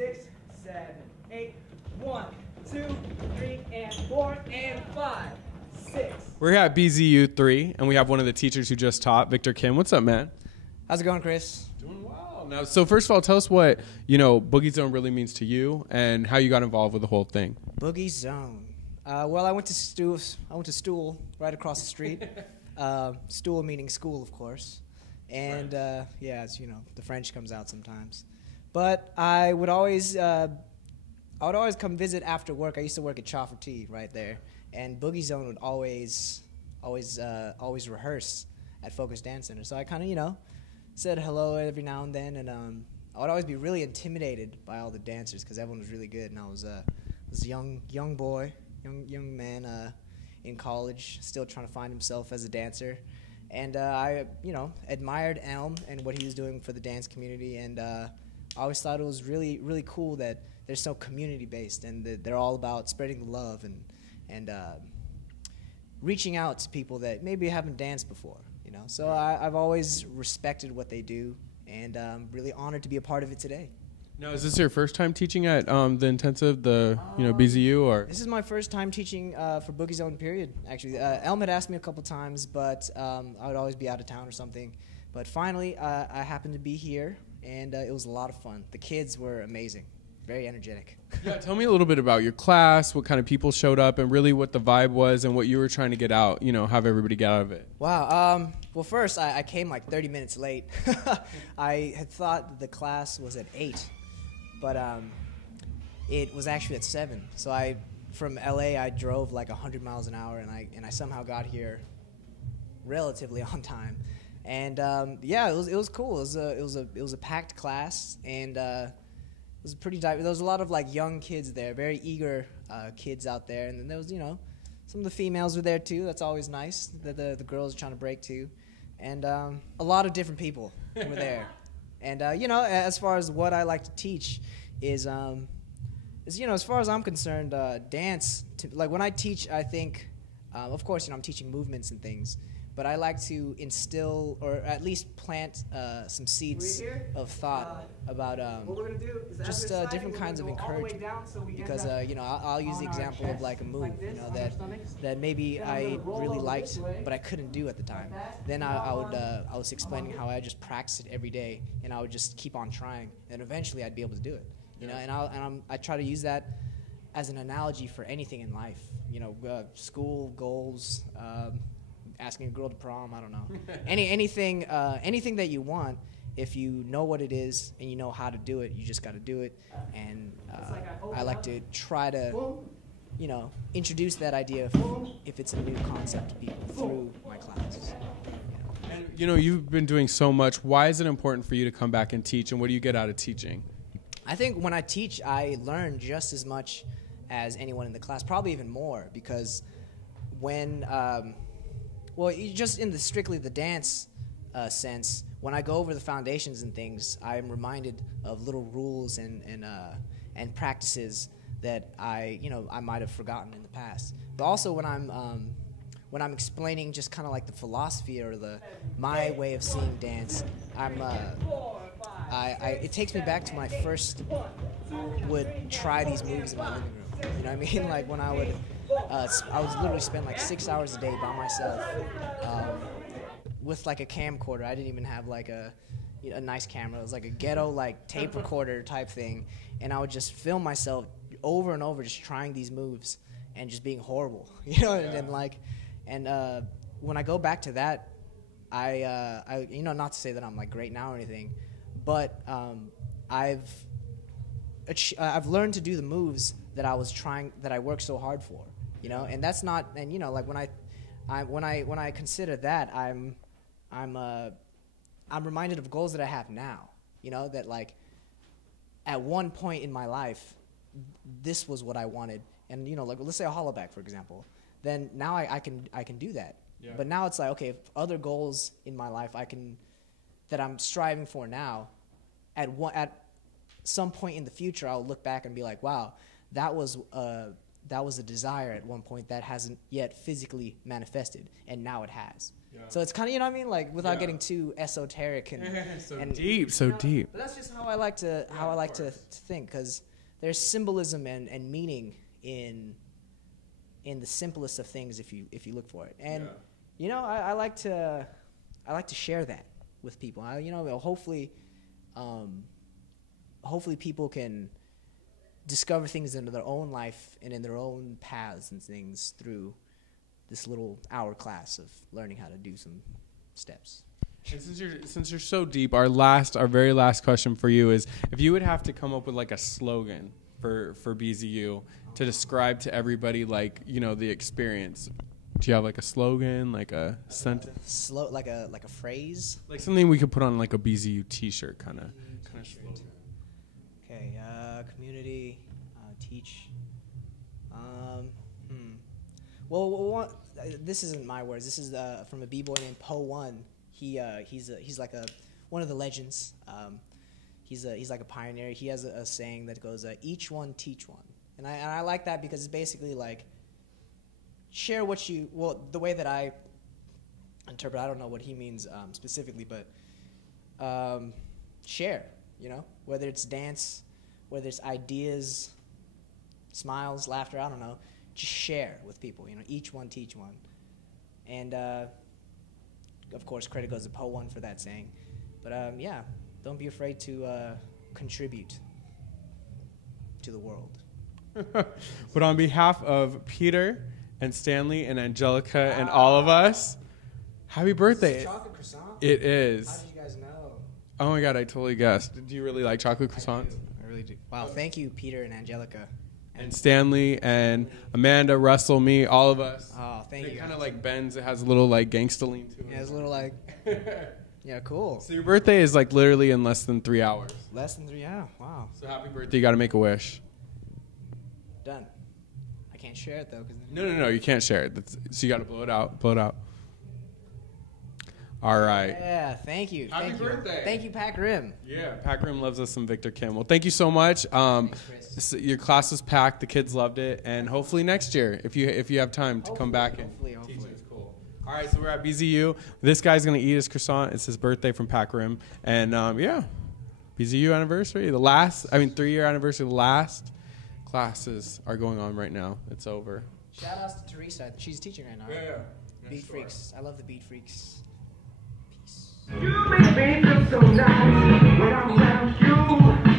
6, 7, 8. 1, 2, 3, and 4, and 5, 6. We're here at BZU 3, and we have one of the teachers who just taught, Victor Kim. What's up, man? How's it going, Chris? Doing well. Now, so first of all, tell us what, Boogiezone really means to you and how you got involved with the whole thing. Boogiezone. Well, I went to Stool right across the street. Stool meaning school, of course. And, yeah, it's, the French comes out sometimes. But I would always come visit after work. I used to work at Chaw for Tea right there. And Boogiezone would always rehearse at Focus Dance Center. So I kind of, said hello every now and then. And I would always be really intimidated by all the dancers because everyone was really good. And I was a young man in college, still trying to find himself as a dancer. And I, admired Elm and what he was doing for the dance community. And I always thought it was really, really cool that they're so community-based and they're all about spreading the love and reaching out to people that maybe haven't danced before, So I've always respected what they do, and I'm really honored to be a part of it today. Now, is this your first time teaching at the intensive, BZU, or? This is my first time teaching for Boogiezone, period, actually. Elm had asked me a couple times, but I would always be out of town or something. But finally, I happened to be here, and it was a lot of fun. The kids were amazing. Very energetic. Yeah, tell me a little bit about your class, what kind of people showed up, and really what the vibe was and what you were trying to get out, have everybody get out of it. Wow. Well, first, I came like 30 minutes late. I had thought that the class was at 8, but it was actually at 7. So from LA, I drove like 100 miles an hour, and I somehow got here relatively on time. And yeah, it was cool. It was a packed class, and it was pretty diverse. There was a lot of like young kids there, very eager kids out there, and then there was some of the females were there too. That's always nice. The girls are trying to break too, and a lot of different people were there. And as far as what I like to teach is as far as I'm concerned, dance. Like when I teach, I think, of course, I'm teaching movements and things. But I like to instill, or at least plant, some seeds of thought about just different kinds of encouragement. Because I'll use the example of like a move, that maybe I really liked, but I couldn't do at the time. Then I was explaining how I just practice it every day, and I would just keep on trying, and eventually I'd be able to do it. And I try to use that as an analogy for anything in life. School goals. Asking a girl to prom, I don't know. anything that you want, if you know what it is and you know how to do it, you just got to do it. And I like to try to, introduce that idea if it's a new concept to people through my classes. And you've been doing so much. Why is it important for you to come back and teach, and what do you get out of teaching? I think when I teach, I learn just as much as anyone in the class, probably even more, because when well, just in strictly the dance sense, when I go over the foundations and things, I'm reminded of little rules and practices that I might have forgotten in the past. But also when I'm explaining just kind of like the philosophy or my way of seeing dance, it takes me back to when I first would try these moves in my living room. You know what I mean? Like when I would literally spend like 6 hours a day by myself with like a camcorder. I didn't even have like a nice camera. It was like a ghetto like tape recorder type thing, and I would just film myself over and over just trying these moves and just being horrible, and when I go back to that, I not to say that I'm like great now or anything, but I've learned to do the moves that I worked so hard for. And that's not, and like when I consider that, I'm reminded of goals that I have now. That like at one point in my life, this was what I wanted, and like let's say a hollaback, for example. Then now I can do that. Yeah. But now it's like, okay, if other goals in my life that I'm striving for now, at some point in the future, I'll look back and be like, wow, that was a desire at one point that hasn't yet physically manifested, and now it has. So it's kind of, you know what I mean, like without getting too esoteric and deep. But that's just how I like to to think, because there's symbolism and meaning in the simplest of things if you look for it. And you know, I like to share that with people. You know, hopefully people can discover things into their own life and in their own paths and things through this little hour class of learning how to do some steps. And since you're so deep, our very last question for you is, if you would have to come up with like a slogan for BZU to describe to everybody, like, you know, the experience, do you have like a slogan, like a sentence? Like a phrase? Like something we could put on like a BZU t-shirt kind of slogan. Okay, community, teach. Well, this isn't my words. This is from a b-boy named Po1. He's like one of the legends. He's like a pioneer. He has a saying that goes, "Each one teach one," and I like that, because it's basically like share what you. Well, the way that I interpret, I don't know what he means specifically, but share. You know, whether it's dance, whether it's ideas, smiles, laughter, I don't know. Just share with people, you know, each one teach one. And, of course, credit goes to Po1 for that saying. But, yeah, don't be afraid to contribute to the world. But on behalf of Peter and Stanley and Angelica and all of us, happy birthday. This is chocolate croissant? It is. How did you guys know? Oh, my God, I totally guessed. Do you really like chocolate croissants? I really do. Wow, thank you, Peter and Angelica. And Stanley and Amanda, Russell, me, all of us. Oh, thank you. It kind of like bends. It has a little like gangsta lean to it. Yeah, it's a little like, yeah, cool. So your birthday is like literally in less than 3 hours. Less than 3, yeah, wow. So happy birthday. You got to make a wish. Done. I can't share it, though. No, you can't share it. So you got to blow it out. Blow it out. All right. Yeah, thank you. Happy birthday. Thank you, Pac Rim. Yeah, Pac Rim loves us some Victor Kim. Well, thank you so much. Thanks, Chris. Your class was packed. The kids loved it. And hopefully next year, if you have time to come back and teach it. It's cool. All right, so we're at BZU. This guy's going to eat his croissant. It's his birthday from Pac Rim. And, yeah, BZU anniversary. 3-year anniversary. The last classes are going on right now. It's over. Shout outs to Teresa. She's teaching right now. Yeah. Beat Freaks. I love the Beat Freaks. You make me feel so nice when I'm around you.